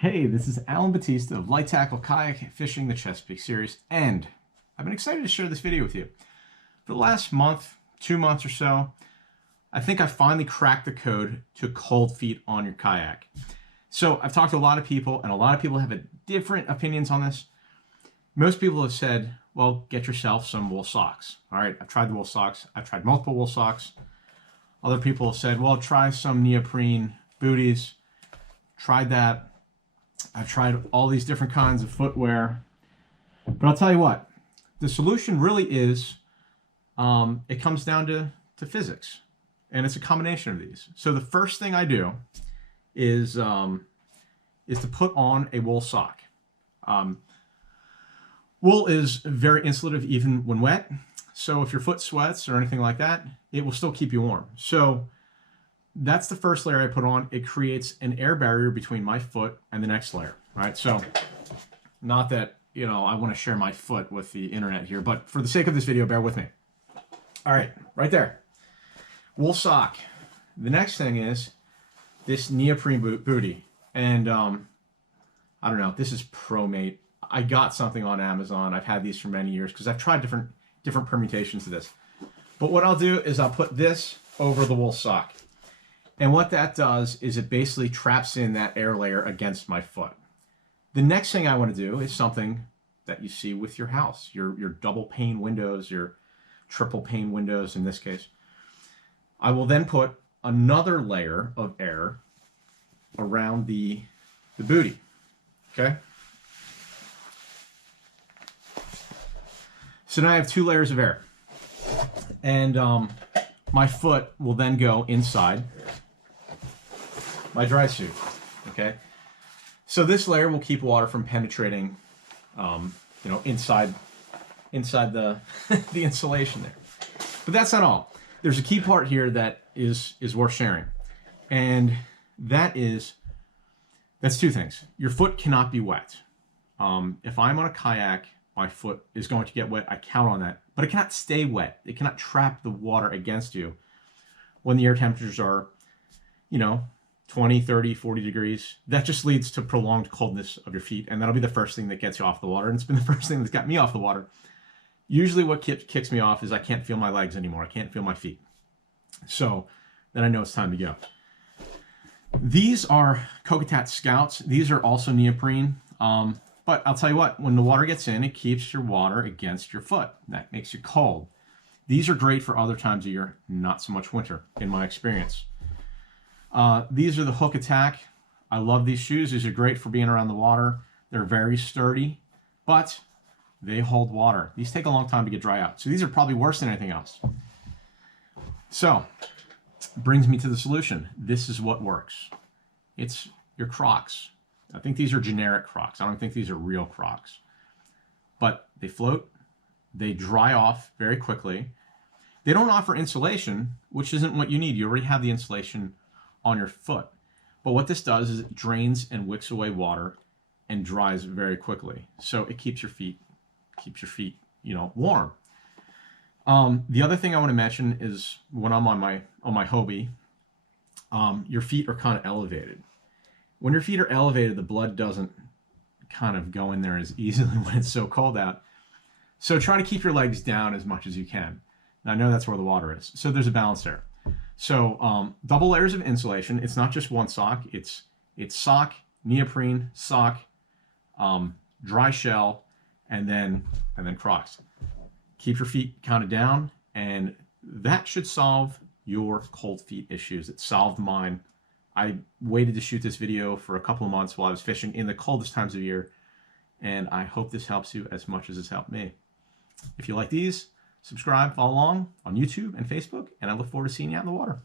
Hey, this is Alan Batista of Light Tackle Kayak Fishing, the Chesapeake Series, and I've been excited to share this video with you. For the last month, 2 months or so, I think I finally cracked the code to cold feet on your kayak. So I've talked to a lot of people, and a lot of people have different opinions on this. Most people have said, well, get yourself some wool socks. All right, I've tried the wool socks. I've tried multiple wool socks. Other people have said, well, try some neoprene booties. Tried that. I've tried all these different kinds of footwear, but I'll tell you what, the solution really is, it comes down to physics, and it's a combination of these. So the first thing I do is to put on a wool sock. Wool is very insulative even when wet, so if your foot sweats or anything like that, it will still keep you warm. So that's the first layer I put on. It creates an air barrier between my foot and the next layer, right? So not that, I want to share my foot with the internet here, but for the sake of this video, bear with me. All right, right there. Wool sock. The next thing is this neoprene booty. And I don't know, this is ProMate. I got something on Amazon. I've had these for many years because I've tried different permutations of this. But what I'll do is I'll put this over the wool sock. And what that does is it basically traps in that air layer against my foot. The next thing I want to do is something that you see with your house, your double pane windows, your triple pane windows in this case. I will then put another layer of air around the booty, okay? So now I have 2 layers of air. And my foot will then go inside my dry suit, okay? So this layer will keep water from penetrating, inside the the insulation there. But that's not all. There's a key part here that is worth sharing, and that's 2 things. Your foot cannot be wet. If I'm on a kayak, my foot is going to get wet. I count on that, but it cannot stay wet. It cannot trap the water against you when the air temperatures are, 20, 30, 40 degrees. That just leads to prolonged coldness of your feet, and that'll be the first thing that gets you off the water, and it's been the first thing that's got me off the water. Usually what kicks me off is I can't feel my legs anymore. I can't feel my feet. So then I know it's time to go. These are Kokatat Scouts. These are also neoprene, but I'll tell you what, when the water gets in, it keeps your water against your foot. That makes you cold. These are great for other times of year, not so much winter, in my experience. These are the Hook Attack. I love these shoes. These are great for being around the water. They're very sturdy, but they hold water. These take a long time to get dry out. So these are probably worse than anything else. So, brings me to the solution. This is what works. It's your Crocs. I think these are generic Crocs. I don't think these are real Crocs. But they float. They dry off very quickly. They don't offer insulation, which isn't what you need. You already have the insulation on your foot. But what this does is it drains and wicks away water and dries very quickly. So it keeps your feet warm. The other thing I want to mention is when I'm on my Hobie, your feet are kind of elevated. When your feet are elevated, the blood doesn't kind of go in there as easily when it's so cold out. So try to keep your legs down as much as you can. And I know that's where the water is. So there's a balance there. So double layers of insulation. It's not just one sock. It's sock, neoprene, sock, dry shell, and then Crocs. Keep your feet kind of down, and that should solve your cold feet issues. It solved mine. I waited to shoot this video for a couple of months while I was fishing in the coldest times of year, and I hope this helps you as much as it's helped me. If you like these, subscribe, follow along on YouTube and Facebook, and I look forward to seeing you out in the water.